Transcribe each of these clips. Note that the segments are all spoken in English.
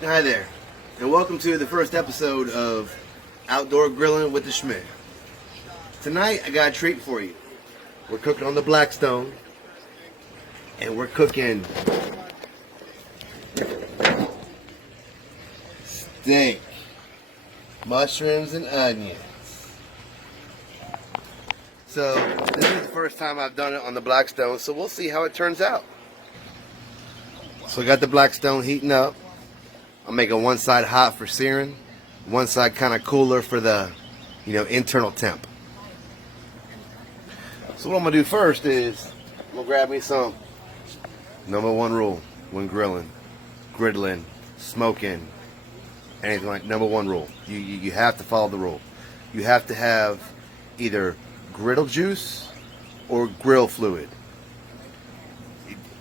Hi there, and welcome to the first episode of Outdoor Grilling with the Schmidt. Tonight, I got a treat for you. We're cooking on the Blackstone, and we're cooking steak, mushrooms, and onions. So, this is the first time I've done it on the Blackstone, so we'll see how it turns out. So, I got the Blackstone heating up. I'm making one side hot for searing, one side kind of cooler for the, internal temp. So what I'm gonna do first is I'm gonna grab me some. Number one rule when grilling, griddling, smoking, anything like number one rule. You have to follow the rule. You have to have either griddle juice or grill fluid.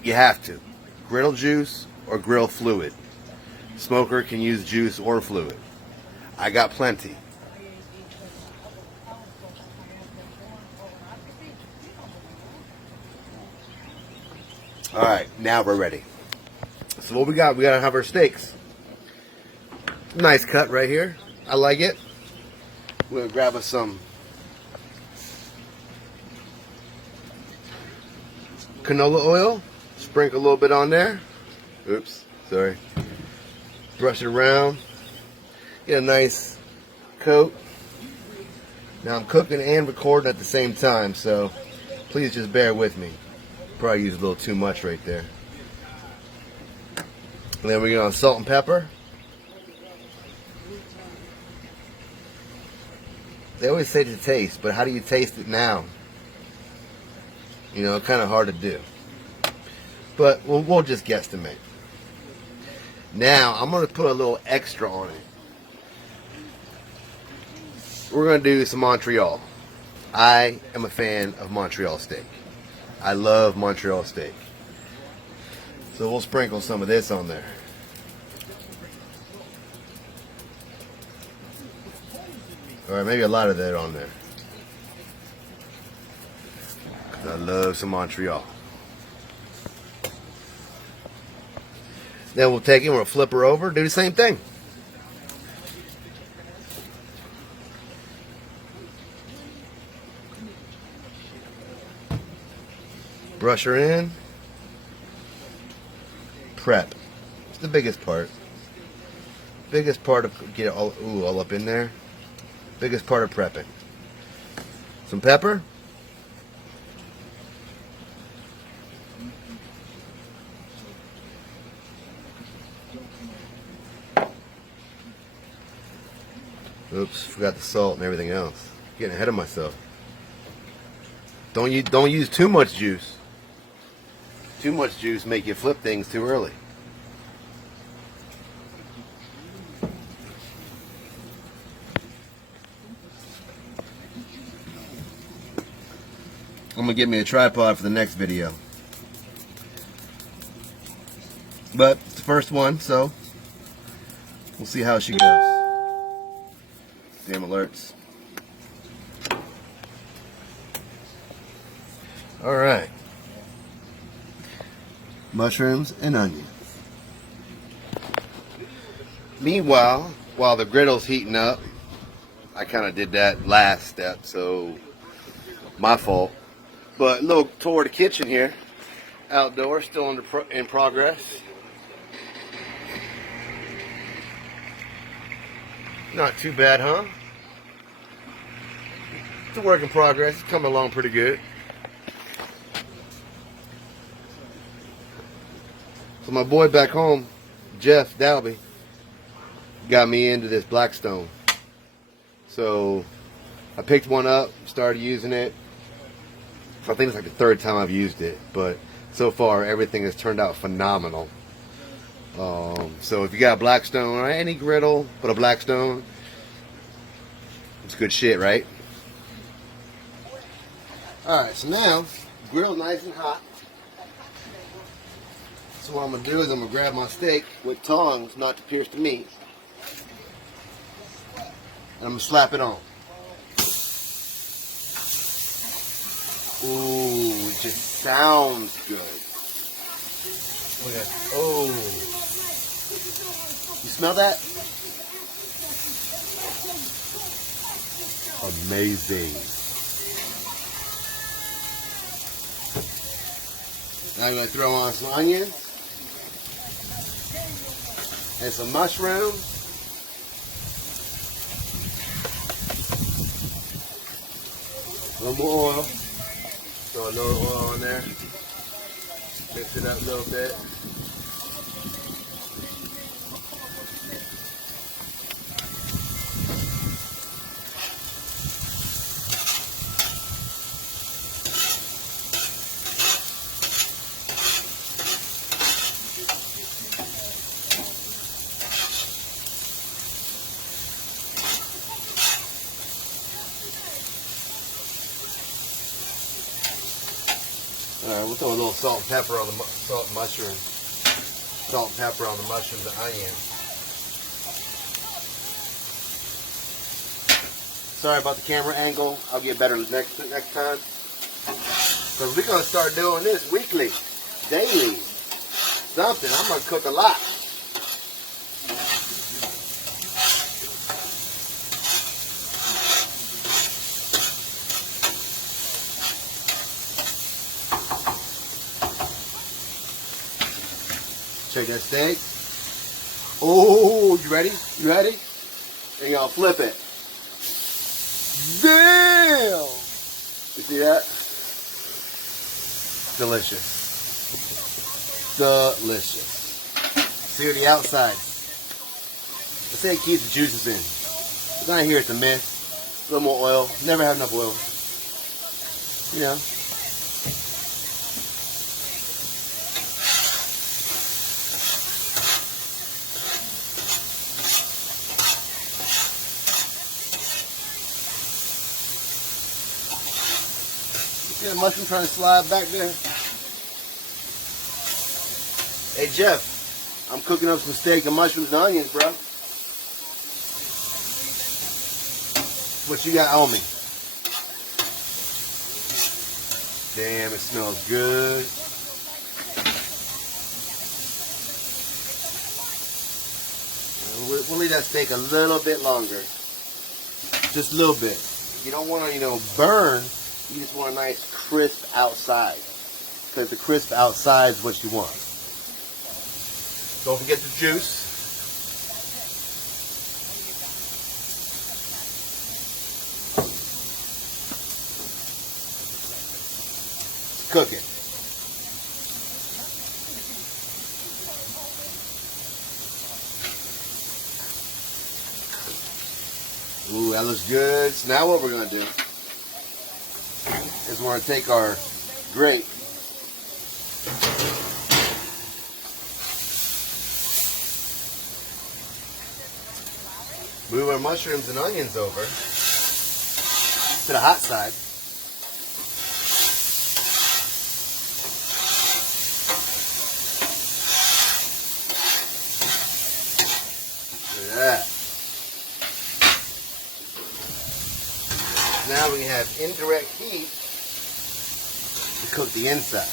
You have to. Griddle juice or grill fluid. Smoker can use juice or fluid. I got plenty. Alright, now we're ready. So what we got? We gotta have our steaks. Nice cut right here. I like it. We're gonna grab us some canola oil. Sprinkle a little bit on there. Oops, sorry. Brush it around, get a nice coat. Now I'm cooking and recording at the same time, so please just bear with me. Probably use a little too much right there. And then we're going to salt and pepper. They always say to taste, but how do you taste it now? Kind of hard to do. But we'll just guesstimate. Now, I'm going to put a little extra on it. We're going to do some Montreal. I am a fan of Montreal steak. I love Montreal steak. So we'll sprinkle some of this on there. Or maybe a lot of that on there. Because I love some Montreal. Then we'll take it, we'll flip her over, do the same thing. Brush her in. Prep. It's the biggest part. Biggest part of get it all up in there. Biggest part of prepping. Some pepper. Oops, forgot the salt and everything else. Getting ahead of myself. Don't use too much juice. Too much juice make you flip things too early. I'm gonna get me a tripod for the next video. But it's the first one, so we'll see how she goes. Damn alerts. Alright. Mushrooms and onions. Meanwhile, while the griddle's heating up, I kind of did that last step, so my fault. But look toward the kitchen here. Outdoor, still in progress. Not too bad, huh? It's a work in progress. It's coming along pretty good. So my boy back home, Jeff Dalby, got me into this Blackstone. So I picked one up, started using it. I think it's like the third time I've used it, but so far everything has turned out phenomenal. So if you got a Blackstone or any griddle but a Blackstone, it's good shit, right? Alright, so now grill nice and hot. So what I'm going to do is I'm going to grab my steak with tongs, not to pierce the meat, and I'm going to slap it on. Ooh, it just sounds good. Look at that. Oh. You smell that? Amazing. Now I'm going to throw on some onions and some mushrooms. A little more oil. Throw a little oil in there. Mix it up a little bit. Alright, we'll throw a little salt and pepper on the salt and mushrooms. Salt and pepper on the mushrooms and onions. Sorry about the camera angle. I'll get better next time. So we're gonna start doing this weekly, daily, something. I'm gonna cook a lot. Check that steak. Oh, you ready? You ready? And y'all flip it. Damn! You see that? Delicious. Delicious. See the outside. Let's say it keeps the juices in. It's not here, it's a myth. A little more oil. Never have enough oil. You know. See the mushroom trying to slide back there? Hey Jeff, I'm cooking up some steak and mushrooms and onions, bro. What you got on me? Damn, it smells good. We'll leave that steak a little bit longer. Just a little bit. You don't want to, burn. You just want a nice crisp outside. Because the crisp outside is what you want. Don't forget the juice. Cook it. Ooh, that looks good. So now what we're going to do is we're going to take our grape, move our mushrooms and onions over to the hot side. Look at that. Now we have indirect heat to cook the inside.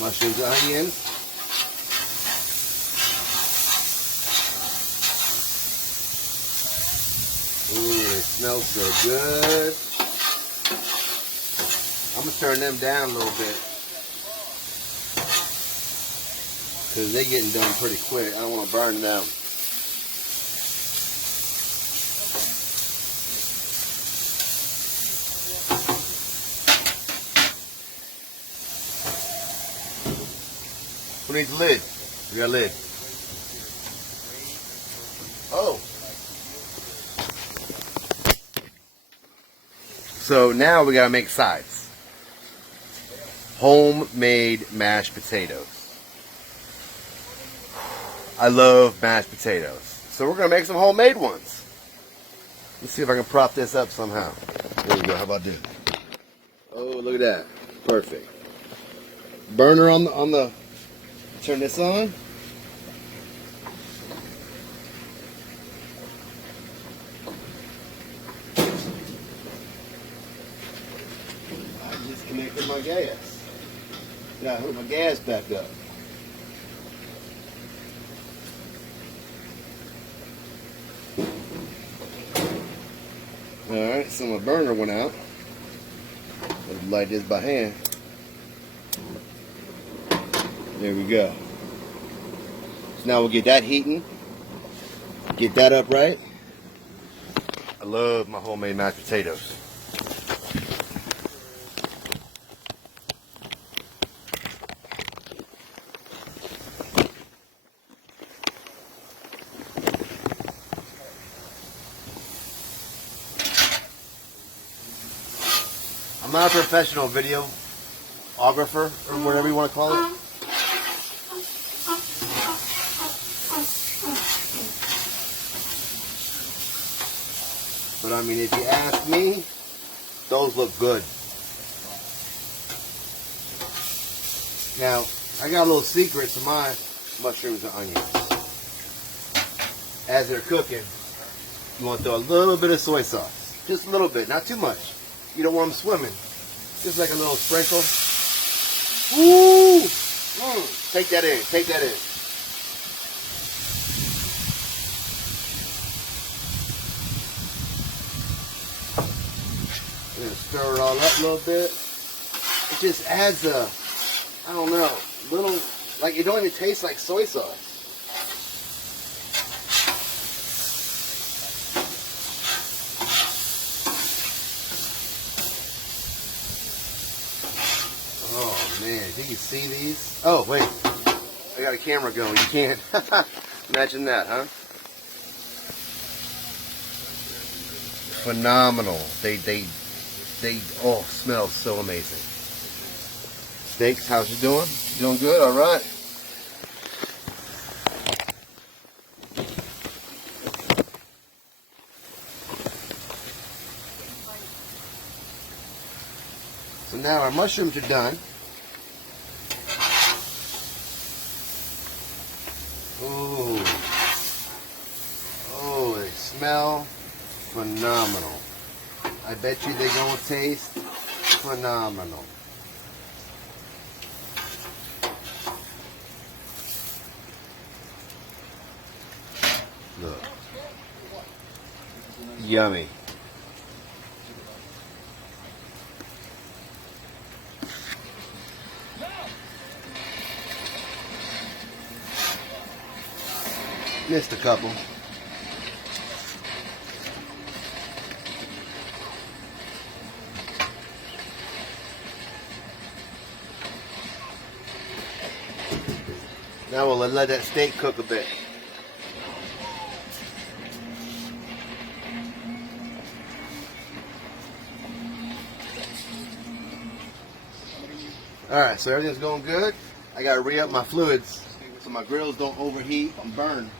Mushrooms and onions. Ooh, it smells so good. I'm going to turn them down a little bit because they're getting done pretty quick. I don't want to burn them. Who needs a lid? We got a lid. Oh. So now we gotta make sides. Homemade mashed potatoes. I love mashed potatoes. So we're gonna make some homemade ones. Let's see if I can prop this up somehow. There we go, how about this? Oh, look at that. Perfect. Burner on the turn this on. I just connected my gas. Yeah, put my gas back up. Alright, so my burner went out. Let's light this by hand. There we go. So now we'll get that heating. Get that up right. I love my homemade mashed potatoes. I'm not a professional videographer or whatever you want to call it. But I mean, if you ask me, those look good. Now, I got a little secret to my mushrooms and onions. As they're cooking, you want to throw a little bit of soy sauce. Just a little bit, not too much. You don't want them swimming. Just like a little sprinkle. Woo! Take that in, take that in. I'm gonna stir it all up a little bit. It just adds a, I don't know, little, like it don't even taste like soy sauce. Oh man, you can see these. Oh wait, I got a camera going. You can't. Imagine that, huh? Phenomenal. They oh, smell so amazing. Steaks, how's you doing? Doing good? All right. So now our mushrooms are done. Ooh. Oh, they smell phenomenal. I bet you they're going to taste phenomenal. Look. Yummy. Missed a couple. Now we'll let that steak cook a bit. Alright, so everything's going good. I gotta re-up my fluids so my grills don't overheat and burn.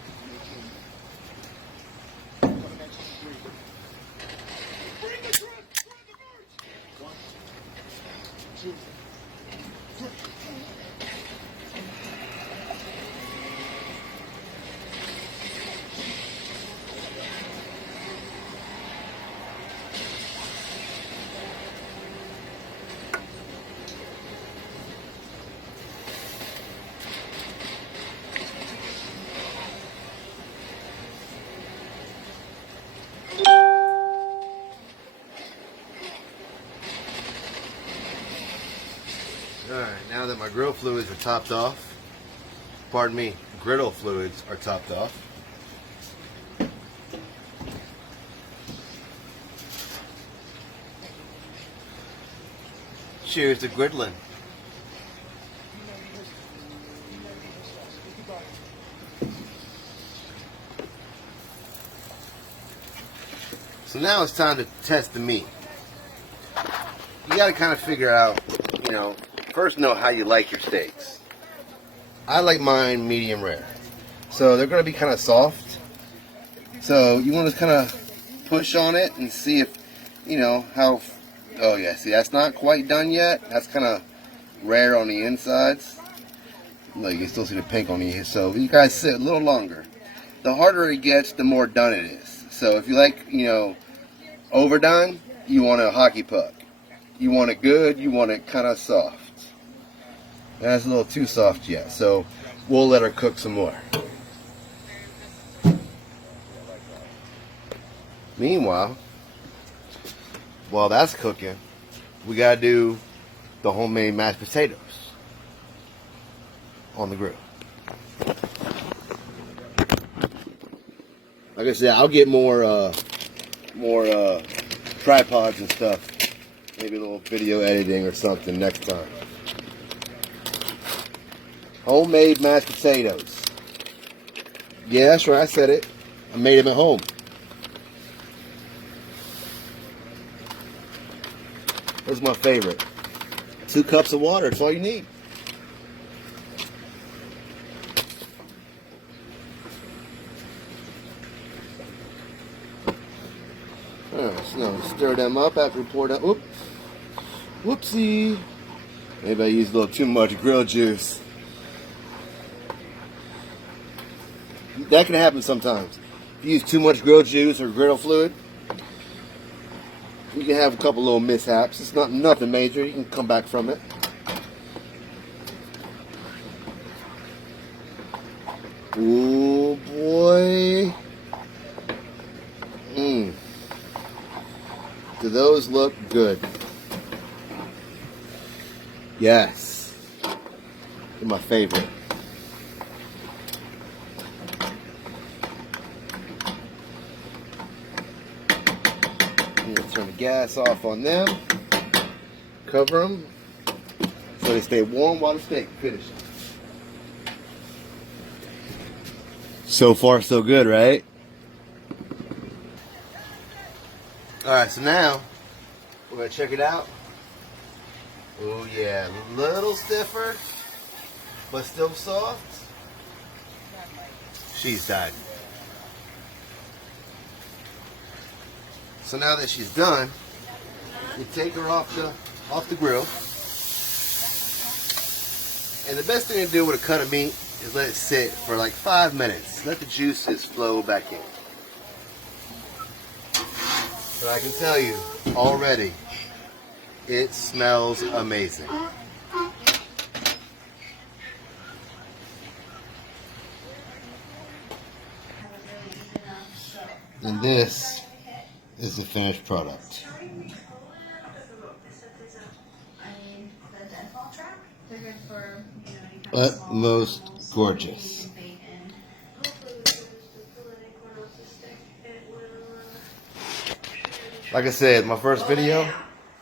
Alright, now that my grill fluids are topped off, pardon me, griddle fluids are topped off. Cheers to griddling. So now it's time to test the meat. You got to kind of figure out, first know how you like your steaks. I like mine medium rare. So they're going to be kind of soft. So you want to kind of push on it and see if, how, oh yeah, see that's not quite done yet. That's kind of rare on the insides. Look, you can still see the pink on the, so you guys sit a little longer. The harder it gets, the more done it is. So if you like, overdone, you want a hockey puck. You want it good, you want it kind of soft. That's a little too soft yet, so we'll let her cook some more. Meanwhile, while that's cooking, we gotta do the homemade mashed potatoes on the grill. Like I said, I'll get more tripods and stuff. Maybe a little video editing or something next time. Homemade mashed potatoes. Yeah, that's right, I said it. I made them at home. This is my favorite. 2 cups of water, that's all you need. So now we stir them up after we pour them. Oops. Whoopsie. Maybe I used a little too much grill juice. That can happen sometimes. If you use too much grill juice or griddle fluid, you can have a couple little mishaps. It's not nothing major. You can come back from it. Ooh, boy. Do those look good? Yes. They're my favorite. I'm going to turn the gas off on them. Cover them so they stay warm while the steak finishes. So far, so good, right? Alright, so now we're going to check it out. Oh yeah, a little stiffer, but still soft. She's done. So now that she's done, you take her off the grill. And the best thing to do with a cut of meat is let it sit for like 5 minutes. Let the juices flow back in. But I can tell you already, it smells amazing. And this is the finished product. Utmost gorgeous. Like I said, my first video.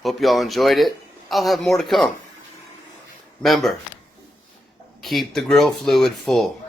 Hope y'all enjoyed it. I'll have more to come. Remember, keep the grill fluid full.